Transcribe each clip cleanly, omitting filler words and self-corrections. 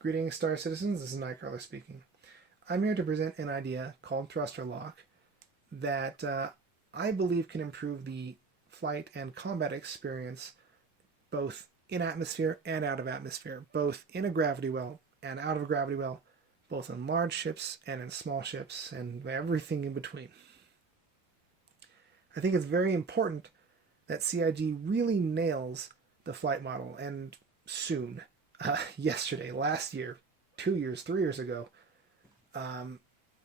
Greetings, Star Citizens. This is Nightcrawler speaking. I'm here to present an idea called thruster lock that I believe can improve the flight and combat experience both in atmosphere and out of atmosphere, both in a gravity well and out of a gravity well, both in large ships and in small ships and everything in between. I think it's very important that CIG really nails the flight model, and soon. Yesterday, last year, 2 years, 3 years ago.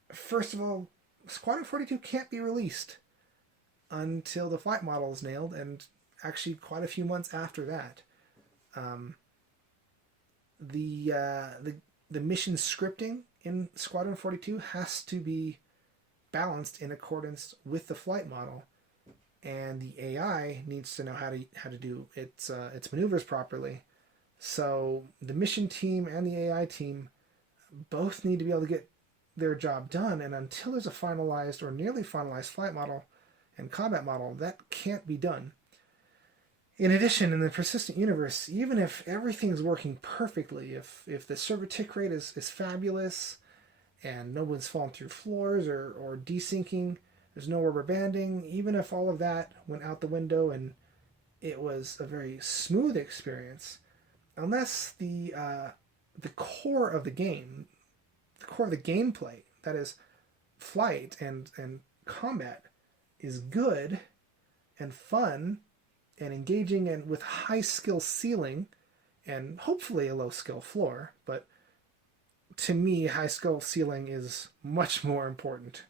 First of all, Squadron 42 can't be released until the flight model is nailed, and actually quite a few months after that. The mission scripting in Squadron 42 has to be balanced in accordance with the flight model, and the AI needs to know how to do its maneuvers properly. So the mission team and the AI team both need to be able to get their job done, and until there's a finalized or nearly finalized flight model and combat model, that can't be done. In addition, in the persistent universe, even if everything's working perfectly, if the server tick rate is fabulous and no one's falling through floors or desyncing, there's no rubber banding, even if all of that went out the window and it was a very smooth experience, unless the core of the game, the core of the gameplay, that is flight and combat, is good and fun and engaging and with high skill ceiling and hopefully a low skill floor, but to me high skill ceiling is much more important.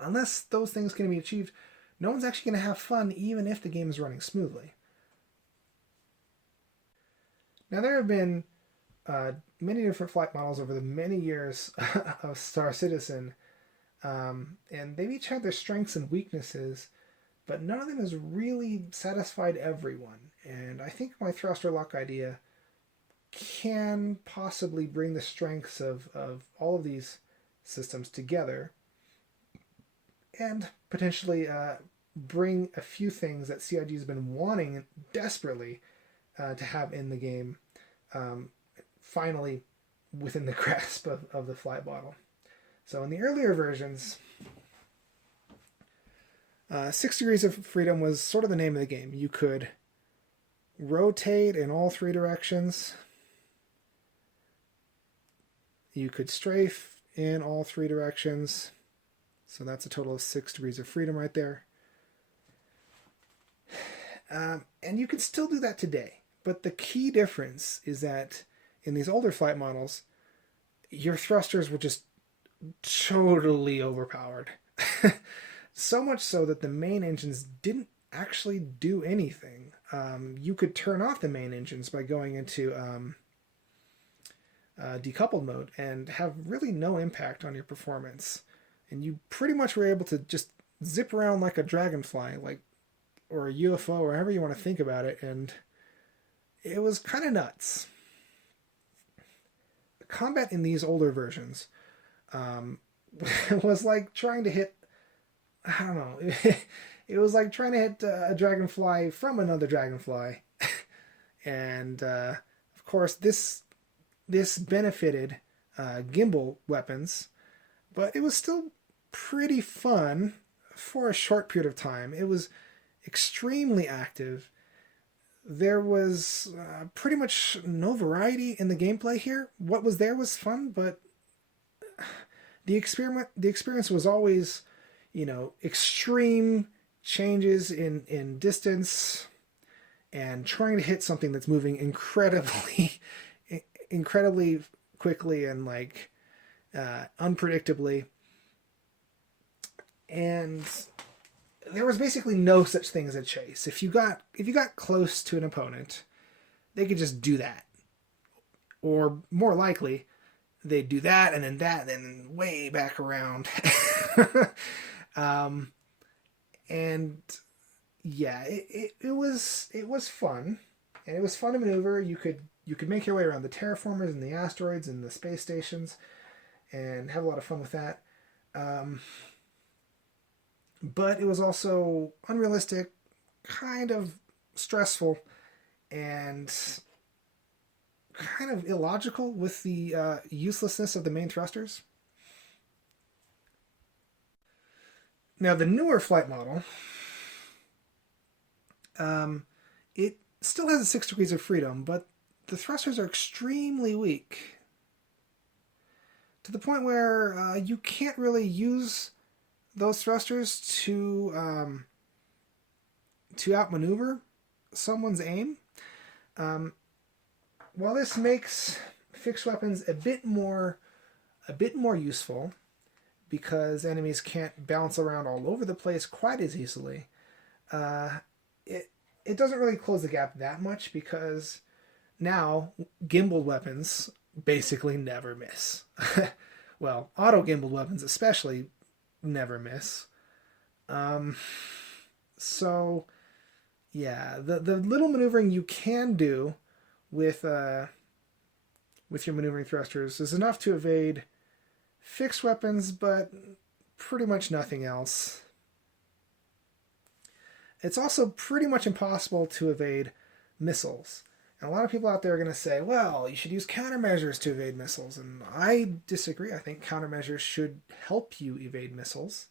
Unless those things can be achieved, no one's actually going to have fun even if the game is running smoothly. Now, there have been many different flight models over the many years of Star Citizen, and they've each had their strengths and weaknesses, but none of them has really satisfied everyone. And I think my thruster lock idea can possibly bring the strengths of all of these systems together and potentially bring a few things that CIG has been wanting desperately to have in the game finally within the grasp of the flight model. So in the earlier versions, 6 degrees of freedom was sort of the name of the game. You could rotate in all three directions. You could strafe in all three directions. So that's a total of 6 degrees of freedom right there. And you can still do that today. But the key difference is that in these older flight models, your thrusters were just totally overpowered. So much so that the main engines didn't actually do anything. You could turn off the main engines by going into decoupled mode and have really no impact on your performance. And you pretty much were able to just zip around like a dragonfly, or a UFO, or however you want to think about it, and it was kind of nuts. The combat in these older versions was like trying to hit, I don't know, it was like trying to hit a dragonfly from another dragonfly. And of course this benefited gimbal weapons, but it was still pretty fun for a short period of time. It was extremely active. There was pretty much no variety in the gameplay here. What was there was fun, but the experience was always, extreme changes in distance and trying to hit something that's moving incredibly quickly and unpredictably. And there was basically no such thing as a chase. If you got close to an opponent, they could just do that. Or more likely, they'd do that and then way back around. And yeah, it was fun. And it was fun to maneuver. You could make your way around the terraformers and the asteroids and the space stations and have a lot of fun with that. But it was also unrealistic, kind of stressful, and kind of illogical with the uselessness of the main thrusters. Now, the newer flight model, it still has a 6 degrees of freedom, but the thrusters are extremely weak to the point where you can't really use those thrusters to outmaneuver someone's aim. While this makes fixed weapons a bit more useful because enemies can't bounce around all over the place quite as easily, it doesn't really close the gap that much because now gimbaled weapons basically never miss. Well, auto gimbaled weapons especially never miss. So yeah, the little maneuvering you can do with your maneuvering thrusters is enough to evade fixed weapons, but pretty much nothing else. It's also pretty much impossible to evade missiles. And a lot of people out there are going to say, well, you should use countermeasures to evade missiles. And I disagree. I think countermeasures should help you evade missiles.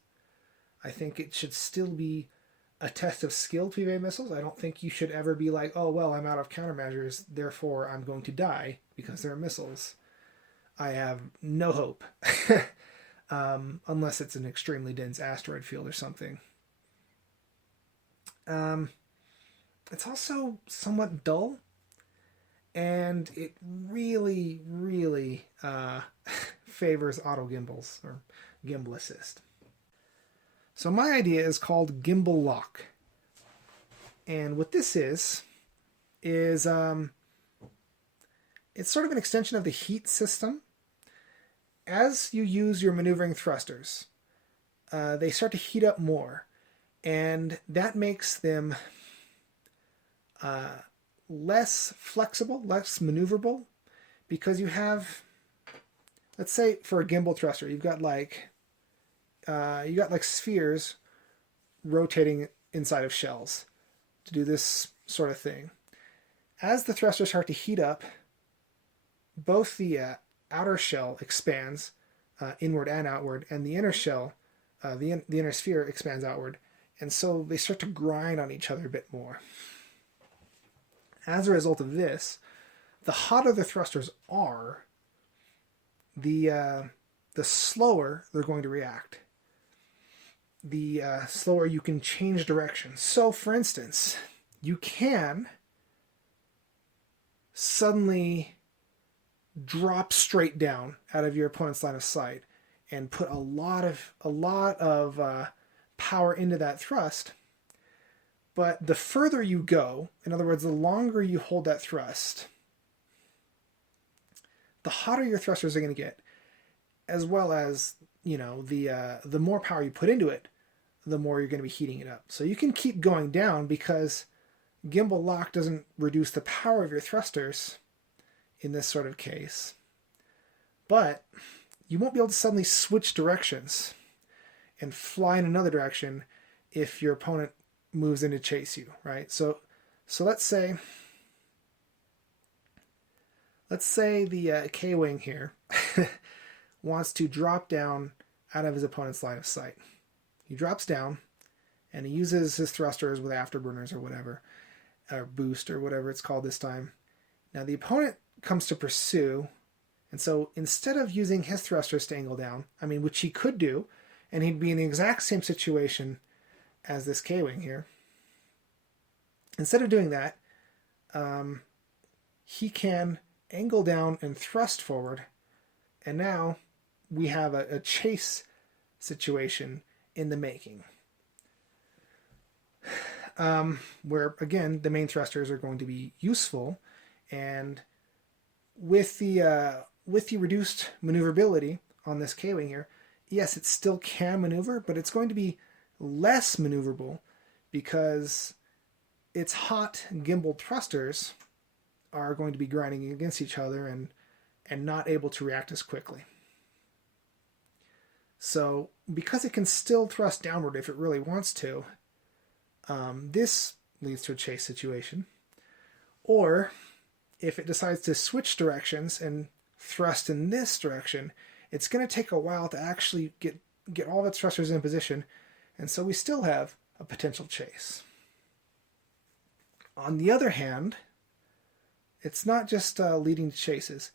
I think it should still be a test of skill to evade missiles. I don't think you should ever be like, oh, well, I'm out of countermeasures, therefore I'm going to die because there are missiles. I have no hope. Unless it's an extremely dense asteroid field or something. It's also somewhat dull, and it really, really favors auto gimbals or gimbal assist. So my idea is called gimbal lock, and what this is it's sort of an extension of the heat system. As you use your maneuvering thrusters, they start to heat up more, and that makes them less flexible, less maneuverable, because you have, let's say for a gimbal thruster, you've got like spheres rotating inside of shells to do this sort of thing. As the thrusters start to heat up, both the outer shell expands inward and outward, and the inner shell, the inner sphere expands outward, and so they start to grind on each other a bit more. As a result of this, the hotter the thrusters are, the slower they're going to react. The slower you can change direction. So, for instance, you can suddenly drop straight down out of your opponent's line of sight and put a lot of power into that thrust. But the further you go, in other words, the longer you hold that thrust, the hotter your thrusters are going to get, as well as, the more power you put into it, the more you're going to be heating it up. So you can keep going down because gimbal lock doesn't reduce the power of your thrusters in this sort of case. But you won't be able to suddenly switch directions and fly in another direction if your opponent moves in to chase you, right? So let's say the K-Wing here wants to drop down out of his opponent's line of sight. He drops down and he uses his thrusters with afterburners or whatever, or boost or whatever it's called this time. Now the opponent comes to pursue, and so instead of using his thrusters to angle down, which he could do, and he'd be in the exact same situation as this K-Wing here, instead of doing that, he can angle down and thrust forward, and now we have a chase situation in the making. Where, again, the main thrusters are going to be useful, and with the reduced maneuverability on this K-Wing here, yes, it still can maneuver, but it's going to be less maneuverable because its hot gimbal thrusters are going to be grinding against each other and not able to react as quickly. So because it can still thrust downward if it really wants to, this leads to a chase situation. Or if it decides to switch directions and thrust in this direction, it's going to take a while to actually get all of its thrusters in position, and so we still have a potential chase. On the other hand, it's not just leading to chases.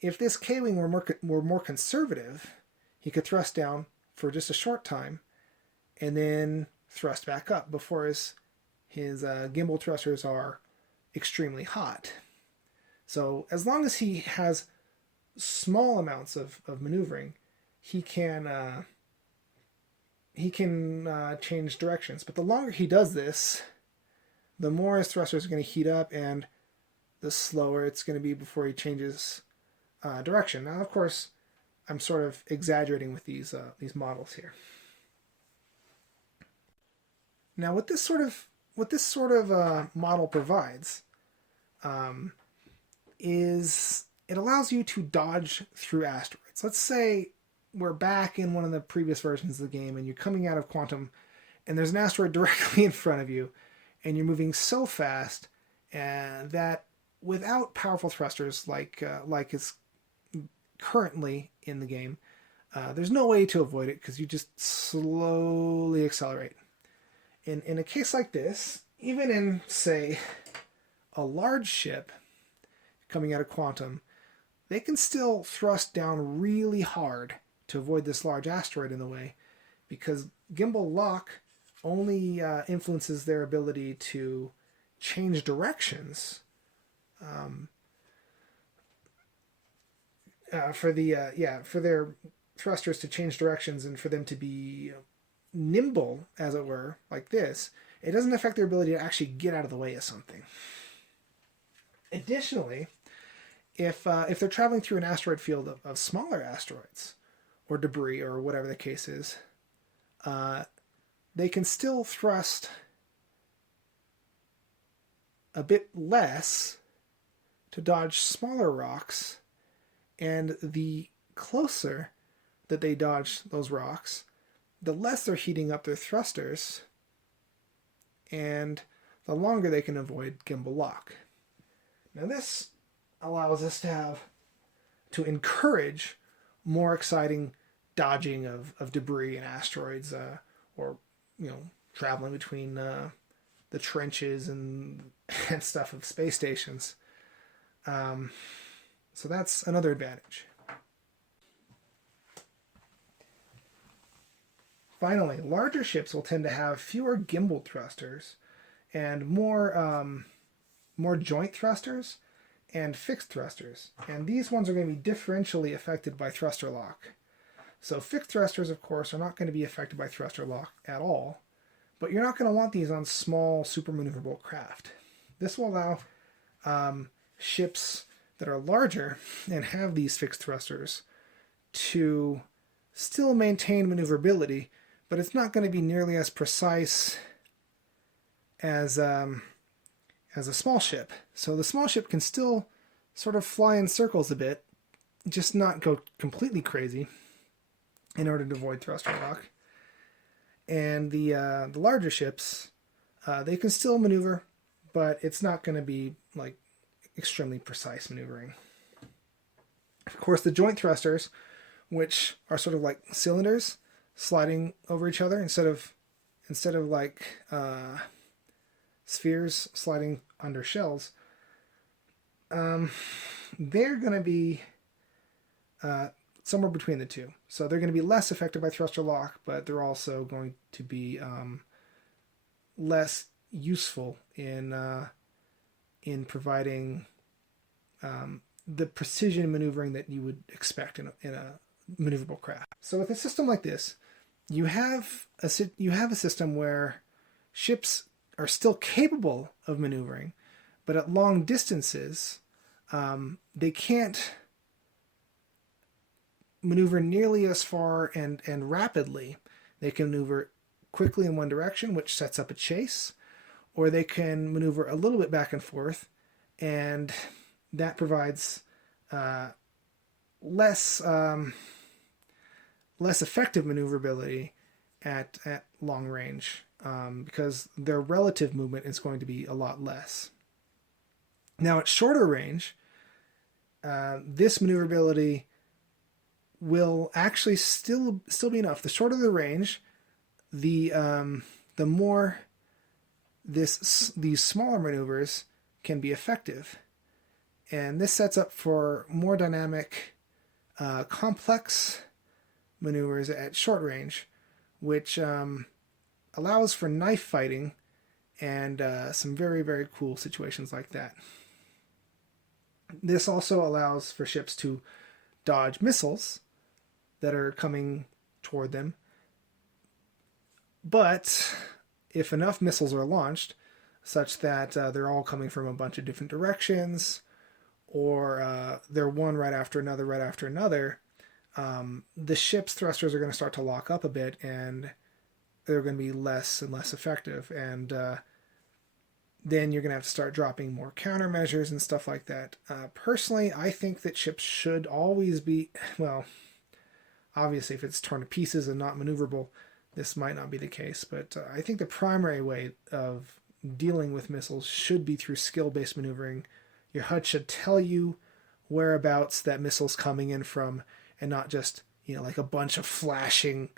If this K-wing were more conservative, he could thrust down for just a short time and then thrust back up before his gimbal thrusters are extremely hot. So as long as he has small amounts of maneuvering, he can change directions. But the longer he does this, the more his thrusters are going to heat up, and the slower it's going to be before he changes direction. Now, of course, I'm sort of exaggerating with these models here. Now, what this sort of model provides is it allows you to dodge through asteroids. Let's say we're back in one of the previous versions of the game, and you're coming out of Quantum, and there's an asteroid directly in front of you, and you're moving so fast that without powerful thrusters like is currently in the game, there's no way to avoid it because you just slowly accelerate. In a case like this, even in, say, a large ship coming out of Quantum, they can still thrust down really hard to avoid this large asteroid in the way, because gimbal lock only influences their ability to change directions for their thrusters to change directions and for them to be nimble, as it were, like this. It doesn't affect their ability to actually get out of the way of something. Additionally, if they're traveling through an asteroid field of smaller asteroids or debris or whatever the case is, they can still thrust a bit less to dodge smaller rocks, and the closer that they dodge those rocks, the less they're heating up their thrusters, and the longer they can avoid gimbal lock. Now this allows us to encourage more exciting dodging of debris and asteroids, or traveling between the trenches and stuff of space stations. So that's another advantage. Finally, larger ships will tend to have fewer gimbal thrusters and more joint thrusters and fixed thrusters. And these ones are going to be differentially affected by thruster lock. So fixed thrusters, of course, are not going to be affected by thruster lock at all, but you're not going to want these on small, super maneuverable craft. This will allow ships that are larger and have these fixed thrusters to still maintain maneuverability, but it's not going to be nearly as precise as a small ship. So the small ship can still sort of fly in circles a bit, just not go completely crazy in order to avoid thruster lock. And the larger ships, they can still maneuver, but it's not going to be like extremely precise maneuvering. Of course, the joint thrusters, which are sort of like cylinders sliding over each other instead of like spheres sliding under shells, they're going to be somewhere between the two. So they're going to be less affected by thruster lock, but they're also going to be less useful in providing the precision maneuvering that you would expect in a maneuverable craft. So with a system like this, you have a system where ships are still capable of maneuvering, but at long distances, they can't maneuver nearly as far and rapidly. They can maneuver quickly in one direction, which sets up a chase, or they can maneuver a little bit back and forth, and that provides less effective maneuverability at long range, because their relative movement is going to be a lot less. Now at shorter range, this maneuverability will actually still be enough. The shorter the range, the more these smaller maneuvers can be effective, and this sets up for more dynamic, complex maneuvers at short range, which allows for knife fighting and some very, very cool situations like that. This also allows for ships to dodge missiles that are coming toward them. But if enough missiles are launched, such that they're all coming from a bunch of different directions, or they're one right after another, the ship's thrusters are going to start to lock up a bit, and they're going to be less and less effective. And then you're going to have to start dropping more countermeasures and stuff like that. Personally, I think that ships should always be, well, obviously if it's torn to pieces and not maneuverable, this might not be the case, but I think the primary way of dealing with missiles should be through skill-based maneuvering. Your HUD should tell you whereabouts that missile's coming in from, and not just, like a bunch of flashing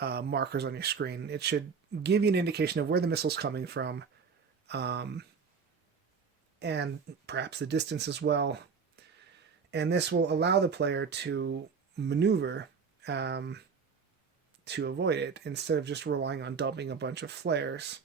markers on your screen. It should give you an indication of where the missile's coming from, and perhaps the distance as well. And this will allow the player to maneuver to avoid it, instead of just relying on dumping a bunch of flares.